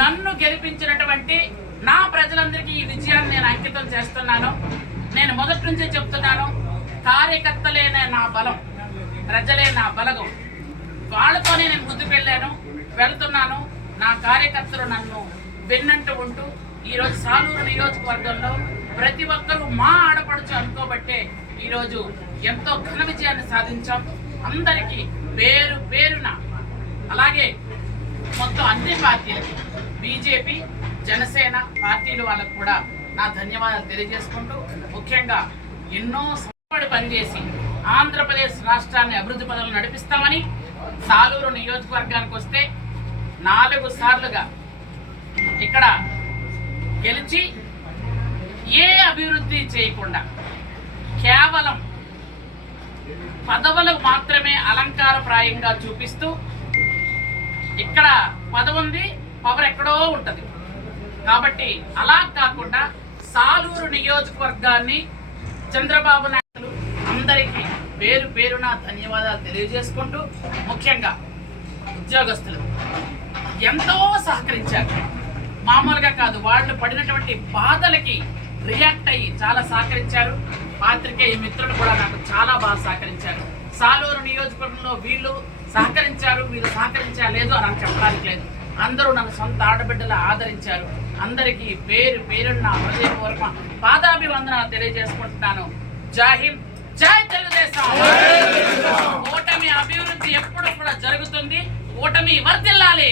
నన్ను గెలిపించినటువంటి నా ప్రజలందరికీ ఈ విజయాన్ని నేను అంకితం చేస్తున్నాను. నేను మొదటి నుంచే చెప్తున్నాను, కార్యకర్తలేనే నా బలం, ప్రజలే నా బలగం. వాళ్ళతోనే నేను ముందుకు వెళ్తున్నాను. నా కార్యకర్తలు నన్ను వెన్నంటూ ఉంటూ ఈరోజు సాలూరు నియోజకవర్గంలో ప్రతి ఒక్కరూ మా ఆడపడుచు అనుకోబట్టే ఈరోజు ఎంతో ఘన విజయాన్ని సాధించాం. అందరికీ పేరు పేరున, అలాగే మొత్తం అన్ని పార్టీలకి, బీజేపీ, జనసేన పార్టీలు వాళ్ళకు కూడా నా ధన్యవాదాలు తెలియజేసుకుంటూ, ముఖ్యంగా ఎన్నో సంవత్సరాలు పనిచేసి ఆంధ్రప్రదేశ్ రాష్ట్రాన్ని అభివృద్ధి పనులు నడిపిస్తామని సాలూరు నియోజకవర్గానికి వస్తే 4 సార్లుగా ఇక్కడ గెలిచి ఏ అభివృద్ధి చేయకుండా కేవలం పదవులకు మాత్రమే అలంకారప్రాయంగా చూపిస్తూ, ఇక్కడ పదవి ఉంది, పవర్ ఎక్కడో ఉంటుంది కాబట్టి అలా కాకుండా సాలూరు నియోజకవర్గాన్ని చంద్రబాబు నాయుడు అందరికీ పేరు పేరున ధన్యవాదాలు తెలియజేసుకుంటూ, ముఖ్యంగా ఉద్యోగస్తులు ఎంతో సహకరించారు. మామూలుగా కాదు, వాళ్ళు పడినటువంటి బాధలకి రియాక్ట్ అయ్యి చాలా సహకరించారు. పాత్రికేయ మిత్రులు కూడా నాకు చాలా బాగా సహకరించారు. సాలూరు నియోజకవర్గంలో వీళ్ళు సహకరించారు, వీళ్ళు సహకరించలేదు అని చెప్పడానికి లేదు. అందరూ నన్ను సొంత ఆడబిడ్డలా ఆదరించారు. అందరికీ పేరు పేరున్న హృదయపూర్వక పాదాభివందనాలు తెలియజేసుకుంటున్నాను. జై హింద్, జై తెలుగుదేశం. ఓటమి అభివృద్ధి ఎప్పుడు కూడా జరుగుతుంది. ఓటమి వర్ధిల్లాలి.